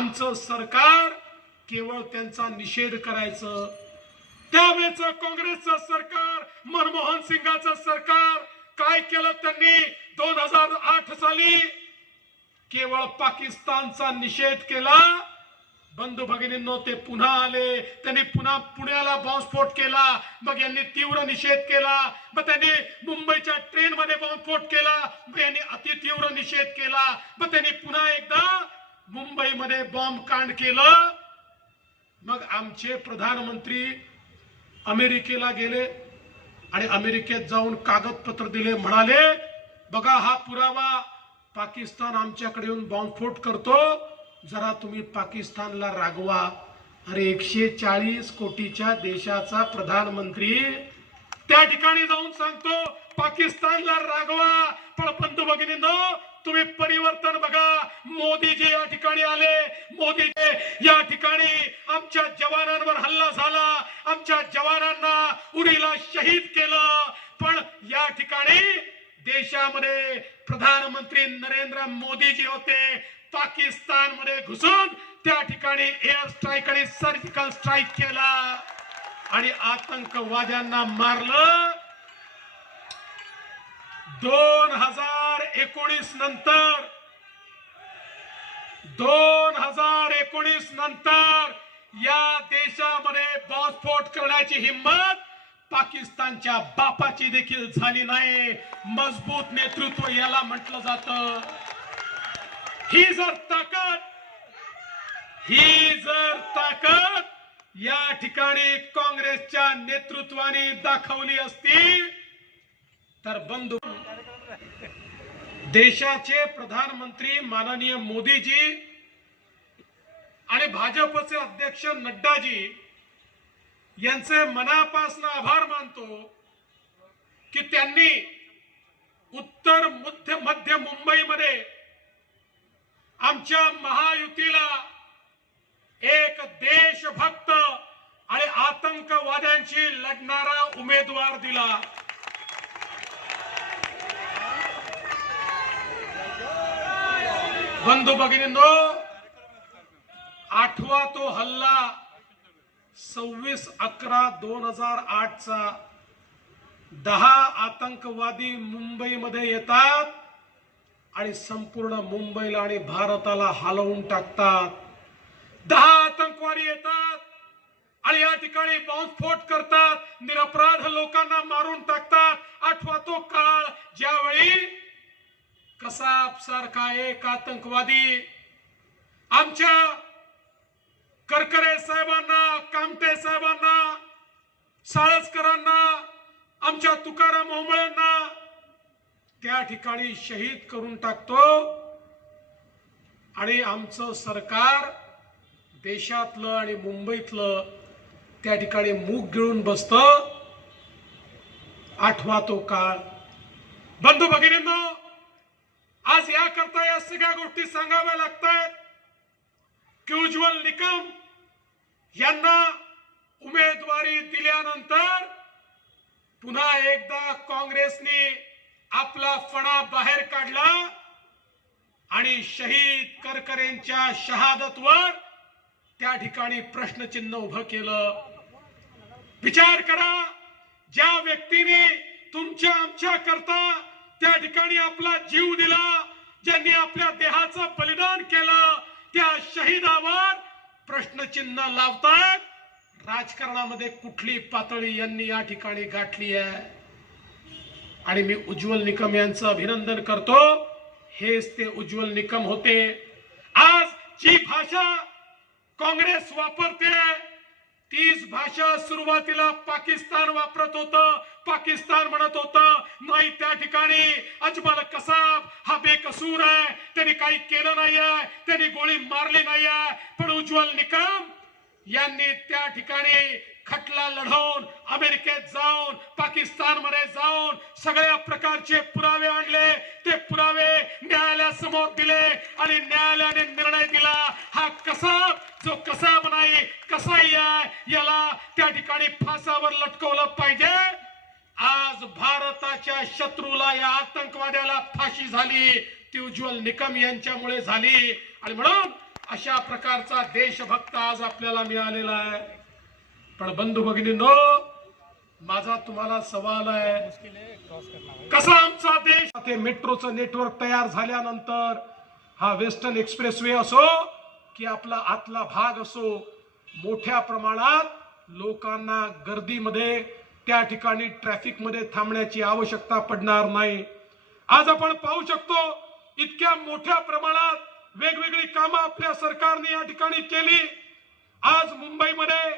आमचं सरकार केवळ त्यांचा निषेध करायचं. त्यावेळेच काँग्रेसचं सरकार मनमोहन सिंगाचं सरकार काय केलं त्यांनी दोन हजार आठ साली? केवळ पाकिस्तानचा निषेध केला. बंधू भगिनींनो ते पुन्हा आले. त्यांनी पुन्हा पुण्याला बॉम्बस्फोट केला. मग यांनी तीव्र निषेध केला. मग त्यांनी मुंबईच्या ट्रेन मध्ये बॉम्बस्फोट केला. मग यांनी अति तीव्र निषेध केला. मग त्यांनी पुन्हा एकदा मुंबईमध्ये बॉम्ब कांड केलं. मग आमचे प्रधानमंत्री अमेरिकेला गेले आणि अमेरिकेत जाऊन कागदपत्र दिले म्हणाले बघा हा पुरावा पाकिस्तान आमच्याकडे येऊन बॉम्बस्फोट करतो. जरा तुम्ही पाकिस्तानला रागवा. अरे एकशे चाळीस कोटीच्या देशाचा प्रधानमंत्री त्या ठिकाणी जाऊन सांगतो पाकिस्तानला रागवा. पण पंतभगिनी भगिनींनो तुम्ही परिवर्तन बघा. मोदीजी या ठिकाणी आले. मोदीजी या ठिकाणी आमच्या जवानांवर हल्ला झाला. आमच्या जवानांना उरीला शहीद केलं. पण या ठिकाणी देशामध्ये प्रधानमंत्री नरेंद्र मोदीजी होते. पाकिस्तानमध्ये घुसून त्या ठिकाणी एअर स्ट्राईक आणि सर्जिकल स्ट्राईक केला. आणि आतंकवाद्यांना मारलं. दोन हजार एकोणीस नंतर दोन हजार एकोणीस नंतर या देशामध्ये बॉम्बस्फोट करण्याची हिंमत पाकिस्तानच्या बापाची देखील झाली नाही. मजबूत नेतृत्व याला म्हटलं जात. ही जर ताकद ही जर ताकद या ठिकाणी काँग्रेसच्या नेतृत्वाने दाखवली असती तर बंधू देशाचे प्रधानमंत्री माननीय मोदीजी आणि भाजपचे अध्यक्ष नड्डाजी यांचे मनापासून आभार मानतो की त्यांनी उत्तर मध्य मध्य मुंबईमध्ये आमच्या महायुतीला एक देशभक्त आणि आतंकवाद्यांशी लढणारा उमेदवार दिला. बंधू भगिनींनो आठवा तो हल्ला सव्वीस अकरा दोन हजार आठचा. दहा आतंकवादी मुंबईमध्ये येतात आणि संपूर्ण मुंबईला आणि भारताला हलवून टाकतात. दहा आतंकवादी येतात आणि या ठिकाणी बॉम्बस्फोट करतात. निरपराध लोकांना मारून टाकतात. आठवा तो काळ ज्यावेळी कसाब सारखा एक आतंकवादी. आमच्या करकरे साहेबांना कामटे साहेबांना साळसकरांना आमच्या तुकाराम ओंबळ्यांना त्या ठिकाणी शहीद करून टाकतो. आणि आमचं सरकार देशातलं आणि मुंबईतलं त्या ठिकाणी मूग गिळून बसतं. आठवा तो काळ. बंधू भगिनींनो आज याकरता या सगळ्या गोष्टी सांगाव्या लागतात की उज्ज्वल निकम यांना उमेदवारी दिल्यानंतर पुन्हा एकदा काँग्रेसने आपला फणा बाहेर काढला आणि शहीद करकरेंच्या शहादतवर त्या ठिकाणी प्रश्नचिन्ह उभं केलं. विचार करा ज्या व्यक्तीने तुमच्या आमच्या करता त्या ठिकाणी आपला जीव दिला ज्यांनी आपल्या देहाचं बलिदान केलं त्या शहीदावर प्रश्नचिन्ह लावतात राजकारणामध्ये कुठली पातळी यांनी या ठिकाणी गाठली आहे? आणि मी उज्ज्वल निकम यांचं अभिनंदन करतो. हेच ते उज्ज्वल निकम होते. आज जी भाषा काँग्रेस वापरते तीच भाषा सुरुवातीला पाकिस्तान वापरत होतं. पाकिस्तान म्हणत होता नाही त्या ठिकाणी अजमल कसाब हा बेकसूर आहे. त्यांनी काही केलं नाही आहे त्यांनी गोळी मारली नाही आहे पण उज्ज्वल निकम यांनी त्या ठिकाणी खटला लढवून अमेरिकेत जाऊन पाकिस्तानमध्ये जाऊन सगळ्या प्रकारचे पुरावे आणले. ते पुरावे न्यायालयासमोर दिले आणि न्यायालयाने निर्णय दिला हा कसाब जो कसाब नाही कसाही आहे याला त्या ठिकाणी फासावर लटकवलं पाहिजे. आज भारताच्या शत्रूला या आतंकवाद्याला फाशी झाली. ती उज्ज्वल निकम यांच्यामुळे झाली. आणि म्हणून अशा प्रकारचा देशभक्त आज आपल्याला मिळालेला आहे. पण बंधू भगिनींनो माझा तुम्हाला सवाल आहे. कसा आमचा देश? ते मेट्रोचं नेटवर्क तयार झाल्यानंतर हा वेस्टर्न एक्सप्रेसवे असो की आपला आतला भाग असो मोठ्या प्रमाणात लोकांना गर्दीमध्ये त्या ठिकाणी ट्रॅफिकमध्ये थांबण्याची आवश्यकता पडणार नाही. आज आपण पाहू शकतो इतक्या मोठ्या प्रमाणात वेगवेगळी कामं आपल्या सरकारने या ठिकाणी केली. आज मुंबईमध्ये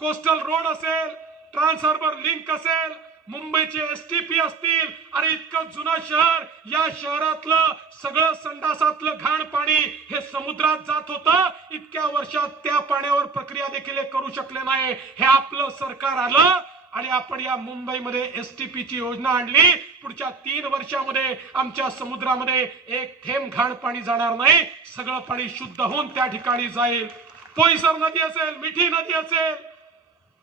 कोस्टल रोड असेल ट्रान्स हार्बर लिंक असेल मुंबईचे एस टी पी असतील आणि इतकं जुनं शहर या शहरातलं सगळं संडासातलं घाण पाणी हे समुद्रात जात होतं इतक्या वर्षात त्या पाण्यावर प्रक्रिया देखील हे करू शकले नाही. हे आपलं सरकार आलं आणि आपण या मुंबईमध्ये एस टी ची योजना आणली. पुढच्या तीन वर्षामध्ये आमच्या समुद्रामध्ये एक थेंब घाण पाणी जाणार नाही. सगळं पाणी शुद्ध होऊन त्या ठिकाणी जाईल. पोईसर नदी असेल मिठी नदी असेल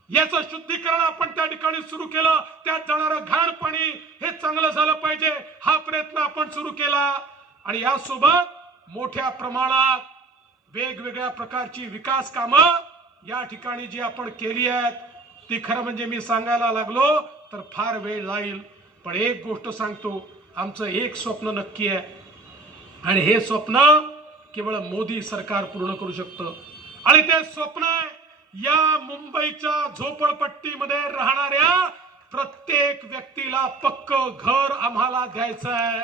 याचं शुद्धीकरण आपण त्या ठिकाणी सुरू केलं. त्यात जाणारं घाण पाणी हे चांगलं झालं पाहिजे. हा प्रयत्न आपण सुरू केला. आणि यासोबत मोठ्या प्रमाणात वेगवेगळ्या प्रकारची विकास कामं या ठिकाणी जी आपण केली आहेत ती खरं म्हणजे मी सांगायला लागलो तर फार वेळ जाईल पण एक गोष्ट सांगतो आमचं एक स्वप्न नक्की आहे. आणि हे स्वप्न केवळ मोदी सरकार पूर्ण करू शकतं. आणि ते स्वप्न या मुंबईच्या झोपडपट्टीमध्ये राहणाऱ्या प्रत्येक व्यक्तीला पक्क घर आम्हाला द्यायचं आहे.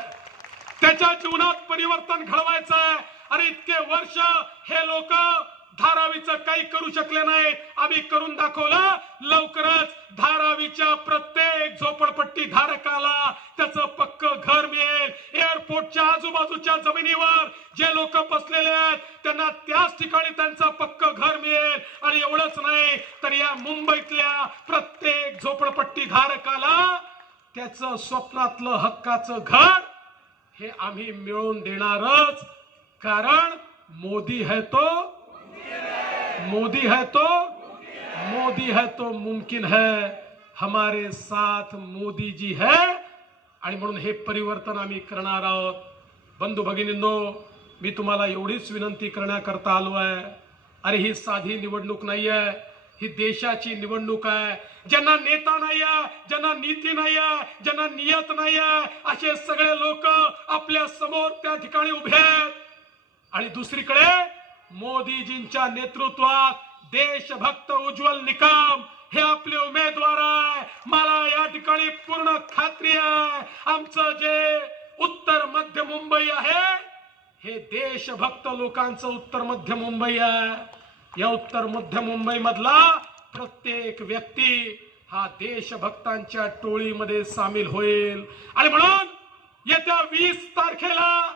त्याच्या जीवनात परिवर्तन घडवायचं आहे. अरे इतके वर्ष हे लोक धारावीचं काही करू शकले नाही आम्ही करून दाखवलं लवकरच धारावीच्या प्रत्येक झोपडपट्टी धारकाला त्याचं पक्क घर मिळेल. एअरपोर्टच्या आजूबाजूच्या जमिनीवर जे लोक बसलेले आहेत त्यांना त्याच ठिकाणी त्यांचं पक्क घर मिळेल. आणि एवढंच नाही तर या मुंबईतल्या प्रत्येक झोपडपट्टी धारकाला त्याचं स्वप्नातलं हक्काचं घर हे आम्ही मिळवून देणारच. कारण मोदी है तो मोदी है तो मोदी है तो मुमकिन है। हमारे साथ मोदी जी है। आणि म्हणून हे परिवर्तन आम्ही करणार आहोत। बंधू भगिनींनो मी तुम्हाला एवढीच विनंती करण्याकरता आलो आहे। अरे ही साधी निवडणूक नाही आहे। ही देशाची निवडणूक आहे। ज्यांना नेता नाही आहे ज्यांना नीती नाही आहे ज्यांना नियत नाही आहे असे सगळे लोक आपल्यासमोर त्या ठिकाणी उभे आहेत। आणि दुसरीकडे मोदीजींच्या नेतृत्वात देशभक्त उज्ज्वल निकम हे आपले उमेदवार आहे. मला या ठिकाणी पूर्ण खात्री आहे. आमचं जे उत्तर मध्य मुंबई आहे हे देशभक्त लोकांचं उत्तर मध्य मुंबई आहे. या उत्तर मध्य मुंबई मधला प्रत्येक व्यक्ती हा देशभक्तांच्या टोळीमध्ये सामील होईल. आणि म्हणून येत्या वीस तारखेला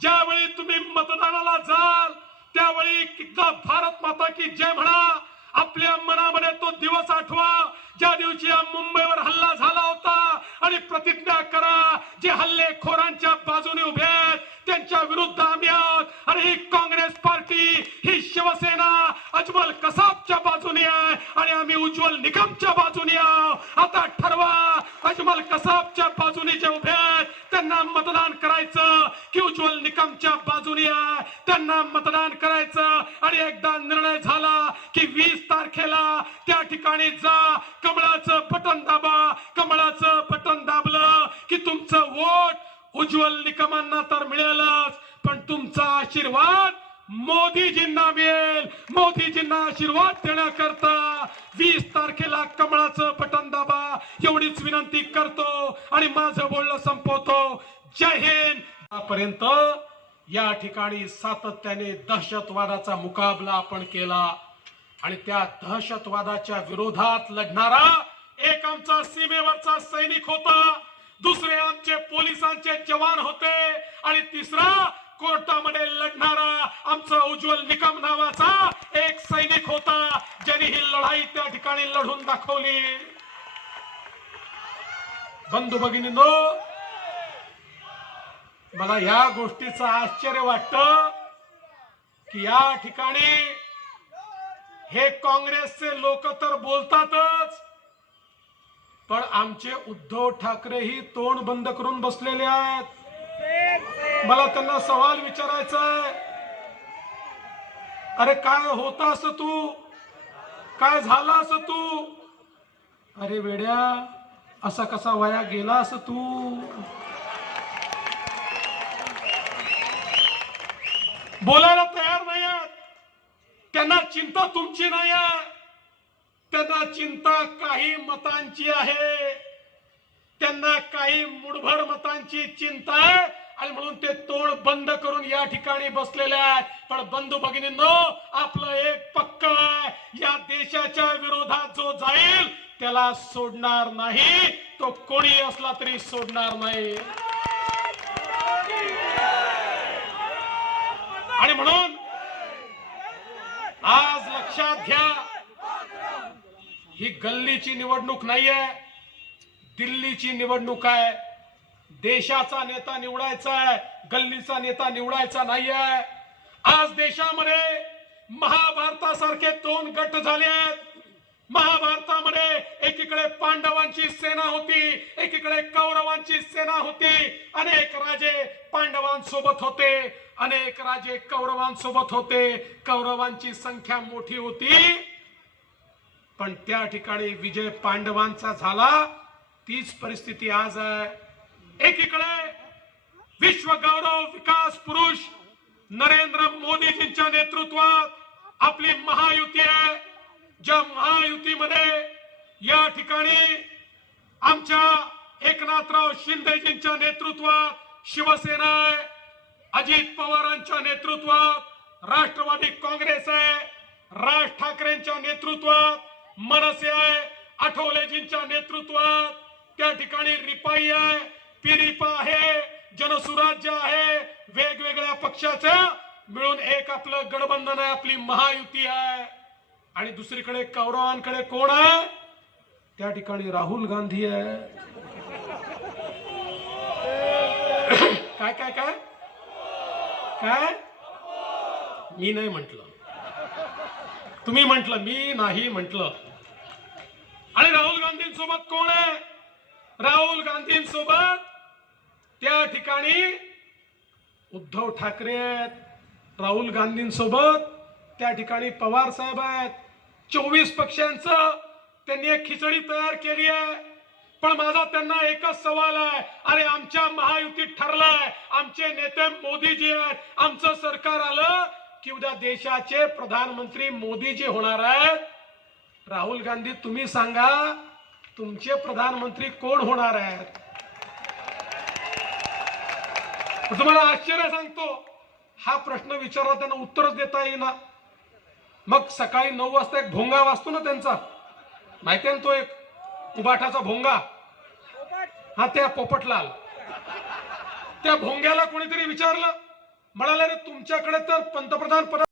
ज्यावेळी तुम्ही मतदानाला जाल त्यावेळी एकदा भारत माता की जय म्हणा. आपल्या मनामध्ये तो दिवस आठवा. ज्या दिवशी या मुंबईवर हल्ला झाला होता आणि प्रतिज्ञा करा जे हल्लेखोरांच्या बाजूने उभे आहेत त्यांच्या विरुद्ध आम्ही आहोत. आणि ही काँग्रेस पार्टी ही शिवसेना अजमल कसाबच्या बाजूने आहे आणि आम्ही उज्ज्वल निकमच्या बाजूने आहोत. आता ठरवा अजमल कसाबच्या बाजूने जे उभे आहेत त्यांना मतदान करायचं. की उज्ज्वल निकमच्या बाजूने आहे त्यांना मतदान करायचं. आणि एकदा निर्णय झाला की वीस तारखेला त्या ठिकाणी जा. कमळाचं बटन दाबा. कमळाचं बटन दाबलं की तुमचं वोट उज्ज्वल निकमांना तर मिळेलच. पण तुमचा आशीर्वाद मोदीजींना मिळेल. मोदीजींना आशीर्वाद देण्याकरता वीस तारखेला कमळाचं बटन दाबा. एवढीच विनंती करतो आणि माझं बोलणं संपवतो. जय हिंद. आतापर्यंत या ठिकाणी सातत्याने दहशतवादाचा मुकाबला आपण केला. आणि त्या दहशतवादाच्या विरोधात लढणारा एक आमचा सीमेवरचा सैनिक होता. दुसरे आमचे पोलिसांचे जवान होते. आणि तिसरा कोर्टामध्ये लढणारा आमचा उज्ज्वल निकम नावाचा एक सैनिक होता ज्यांनी ही लढाई त्या ठिकाणी लढून दाखवली. बंधू भगिनींनो मला या गोष्टीचं आश्चर्य वाटत की या ठिकाणी हे काँग्रेसचे लोक तर बोलतातच पण आमचे उद्धव ठाकरे ही तोंड बंद करून बसलेले आहेत. मला त्यांना सवाल विचारायचा आहे. अरे काय होत असं तू? काय झाला असं तू? अरे वेड्या असा कसा वया गेला असं तू? बोलायला तयार नाही त्यांना चिंता तुमची नाही त्यांना चिंता काही मतांची आहे. त्यांना काही मुठभर मतांची चिंता आहे. आणि म्हणून ते तोंड बंद करून या ठिकाणी बसलेले आहेत. पण बंधू भगिनींनो आपलं एक पक्क आहे. या देशाच्या विरोधात जो जाईल त्याला सोडणार नाही. तो कोणी असला तरी सोडणार नाही. आणि म्हणून आज लक्षात घ्या ही गल्लीची निवडणूक नाहीये. दिल्लीची निवडणूक आहे. देशाचा नेता निवडायचा आहे. गल्लीचा नेता निवडायचा नाहीये. आज देशामध्ये महाभारतासारखे दोन गट झाले आहेत. महाभारतामध्ये एकीकडे पांडवांची सेना होती एकीकडे कौरवांची सेना होती. अनेक राजे पांडवांसोबत होते अनेक राजे कौरवांसोबत होते. कौरवांची संख्या मोठी होती. पण त्या ठिकाणी विजय पांडवांचा झाला. तीच परिस्थिती आज आहे. एकीकडे विश्व गौरव विकास पुरुष नरेंद्र मोदीजींच्या नेतृत्वात आपली महायुती आहे. ज्या महायुतीमध्ये या ठिकाणी आमच्या एकनाथराव शिंदेजींच्या नेतृत्वात शिवसेना आहे अजित पवारांच्या नेतृत्वात राष्ट्रवादी काँग्रेस आहे राज ठाकरेंच्या नेतृत्वात मनसे आहे आठवलेजींच्या नेतृत्वात त्या ठिकाणी रिपाई आहे पिरिपा आहे जनसुराज्य आहे. वेगवेगळ्या पक्षाचं मिळून एक आपलं गठबंधन आहे आपली महायुती आहे. आणि दुसरीकडे कौरवांकडे कोण आहे? त्या ठिकाणी राहुल गांधी आहे. काय काय काय? काय? मी नाही म्हंटल. तुम्ही म्हंटल मी नाही म्हंटल. आणि राहुल गांधींसोबत कोण आहे? राहुल गांधींसोबत त्या ठिकाणी उद्धव ठाकरे आहेत. राहुल गांधींसोबत त्या ठिकाणी पवार साहेब आहेत. चोवीस पक्षांचं त्यांनी एक खिचडी तयार केली आहे. पण माझा त्यांना एकच सवाल आहे. अरे आमच्या महायुतीत ठरलाय. आमचे नेते मोदीजी आहेत. आमचं सरकार आलं की उद्या देशाचे प्रधानमंत्री मोदीजी होणार आहेत. राहुल गांधी तुम्ही सांगा तुमचे प्रधानमंत्री कोण होणार आहेत? तुम्हाला आश्चर्य सांगतो हा प्रश्न विचारला त्यांना उत्तरच देता येईना. मग सकाळी नऊ वाजता एक भोंगा वाचतो ना त्यांचा? माहिती ना तो एक उबाठाचा भोंगा? हा त्या पोपटलाल. त्या भोंग्याला कोणीतरी विचारलं म्हणाले रे तुमच्याकडे तर पंतप्रधान पद